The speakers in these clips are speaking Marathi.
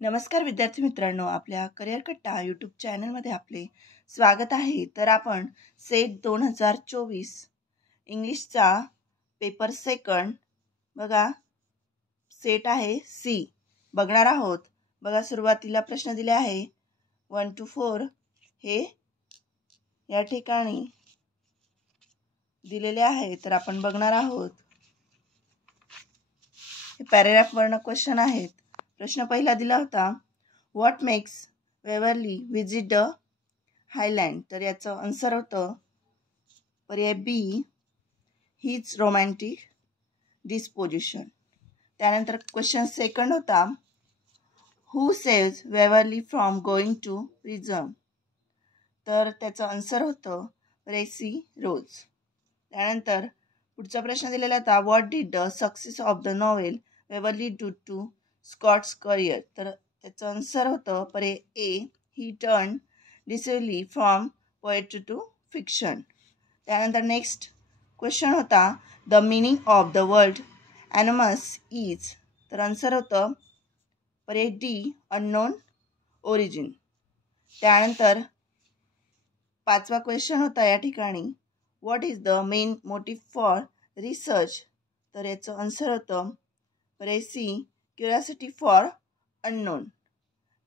नमस्कार विद्यार्थी मित्रांनो, आपल्या करिअर कट्टा यूट्यूब चॅनलमध्ये आपले स्वागत आहे। तर आपण सेट 2024 इंग्लिशचा पेपर सेकंड बघा, सेट आहे सी बघणार आहोत। बघा, सुरुवातीला प्रश्न दिले आहे 1 to 4 हे या ठिकाणी दिलेले आहे, तर आपण बघणार आहोत। हे पॅराग्राफ वर्ण क्वेश्चन आहेत। प्रश्न पहिला दिला होता, what makes Waverley visit the highland, तर याचं आन्सर होतं पर्याय बी, हीच रोमॅन्टिक डिस्पोजिशन। त्यानंतर क्वेश्चन सेकंड होता, who saves Waverley from going to prison, तर त्याचं आन्सर होतं पर्याय सी, रोज। त्यानंतर पुढचा प्रश्न दिलेला होता, what did the success of the novel Waverley do to Scott's career, तर त्याचं आन्सर होतं पर्याय A, he turn decisively from poetry to fiction. त्यानंतर नेक्स्ट क्वेश्चन होता, the meaning of the word animus is, तर आन्सर होतं पर्याय डी, अननोन ओरिजिन। त्यानंतर पाचवा क्वेश्चन होता या ठिकाणी, what is the main motive for research, तर याचं आन्सर होतं पर्याय सी, क्युरियोसिटी फॉर अननोन।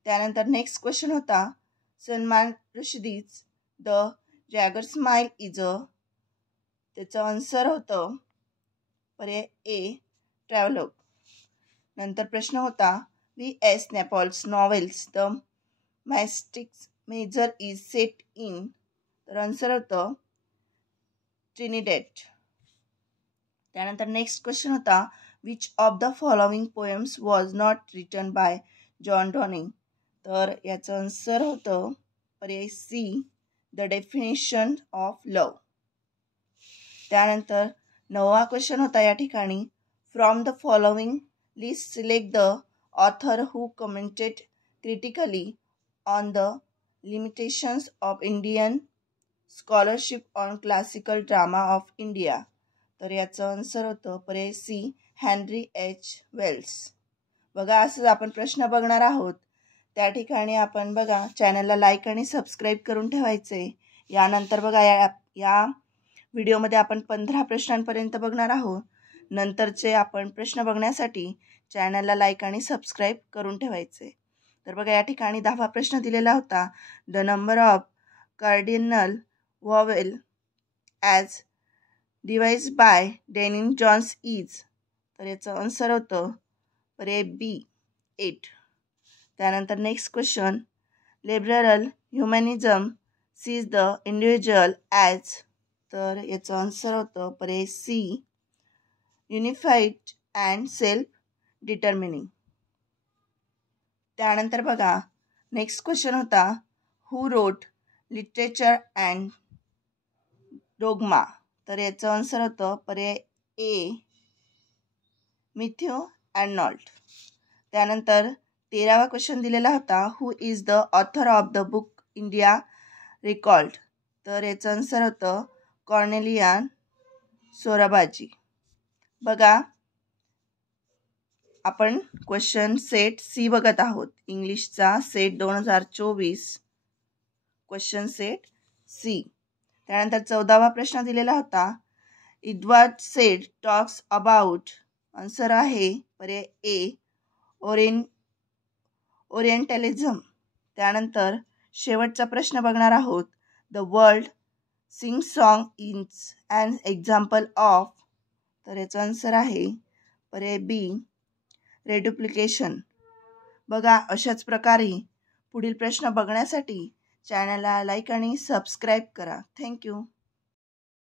त्यानंतर नेक्स्ट क्वेश्चन होता, Salman Rushdie's the jaguar smile is a, त्याचं आन्सर होतं पर्याय ए, ट्रॅव्हलग। नंतर प्रश्न होता, V.S. Naipaul's novels the mystic masseur is set in, तर आन्सर होतं ट्रिनिडेड। त्यानंतर नेक्स्ट क्वेश्चन होता, which of the following poems was not written by John Donne, तर याचं आन्सर होतं पर्याय C, the definition of love. त्यानंतर नववा क्वेश्चन होता या ठिकाणी, from the following list select the author who commented critically on the limitations of Indian scholarship on classical drama of India, तर याचं आन्सर होतं पर्याय सी, हेनरी एच वेल्स। बघा, असंच आपण प्रश्न बघणार आहोत। त्या ठिकाणी आपण बघा चॅनलला लाईक आणि सबस्क्राईब करून ठेवायचे। यानंतर बघा या व्हिडिओमध्ये आपण 15 प्रश्नांपर्यंत बघणार आहोत। नंतरचे आपण प्रश्न बघण्यासाठी चॅनलला लाईक आणि सबस्क्राईब करून ठेवायचे। तर बघा, या ठिकाणी 10वा प्रश्न दिलेला होता, the number of cardinal vowel as devised by Dennis Jones is, तर याचं आन्सर होतं पर्याय बी, 8। त्यानंतर next question, liberal humanism sees the individual as, तर याचं आन्सर होतं पर्याय C, unified and self determining. त्यानंतर बघा नेक्स्ट क्वेश्चन होता, who wrote literature and dogma, तर याचं आन्सर होतं पर्याय ए, मॅथ्यू आर्नॉल्ड। त्यानंतर 13वा क्वेश्चन दिलेला होता, who is the author of the book India recalled, तर याचं आन्सर होतं कॉर्नेलियन सोराबाजी। बघा, आपण क्वेश्चन सेट सी बघत आहोत, इंग्लिशचा सेट 2024 क्वेश्चन सेट सी। त्यानंतर 14वा प्रश्न दिलेला होता, Edward said talks about, answer आहे पर्याय ए, ओरिएंटलिझम। त्यानंतर शेवटचा प्रश्न बघणार आहोत, the world sing song is an example of, तर याचं आन्सर आहे पर्याय बी, रेडुप्लिकेशन। बघा, अशाच प्रकारे पुढील प्रश्न बघण्यासाठी चॅनलला लाईक आणि सबस्क्राईब करा। थँक्यू।